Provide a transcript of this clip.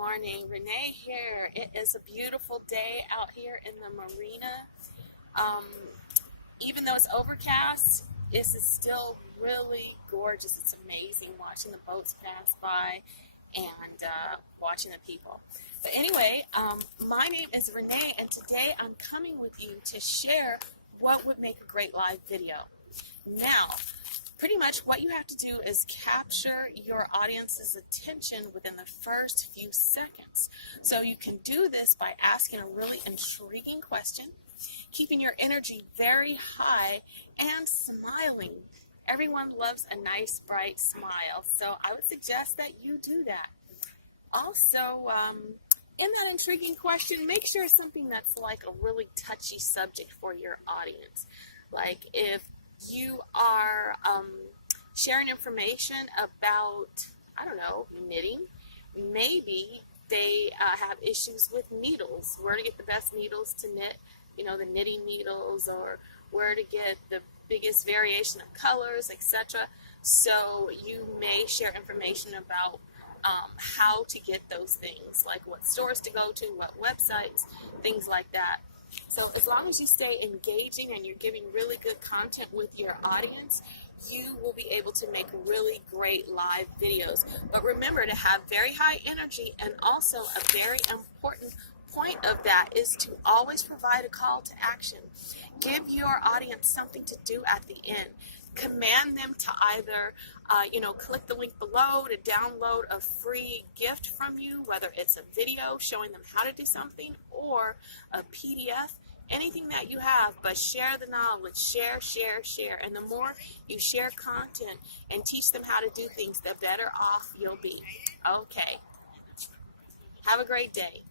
morning. Renee here. It is a beautiful day out here in the marina. Even though it's overcast, this is still really gorgeous. It's amazing watching the boats pass by and watching the people. But anyway, my name is Renee, and today I'm coming with you to share what would make a great live video. Now, pretty much what you have to do is capture your audience's attention within the first few seconds. So you can do this by asking a really intriguing question, keeping your energy very high, and smiling. Everyone loves a nice, bright smile, so I would suggest that you do that. Also, in that intriguing question, make sure it's something that's like a really touchy subject for your audience. Like if you are sharing information about, I don't know, knitting, maybe they have issues with needles, where to get the best needles to knit, the knitting needles, or where to get the biggest variation of colors, etc. So you may share information about how to get those things, like what stores to go to, what websites, things like that. So as long as you stay engaging and you're giving really good content with your audience, you will be able to make really great live videos. But remember to have very high energy, and also a very important point of that is to always provide a call to action. Give your audience something to do at the end. Command them to either, click the link below to download a free gift from you, whether it's a video showing them how to do something or a PDF, anything that you have, but share the knowledge, share. And the more you share content and teach them how to do things, the better off you'll be. Okay. Have a great day.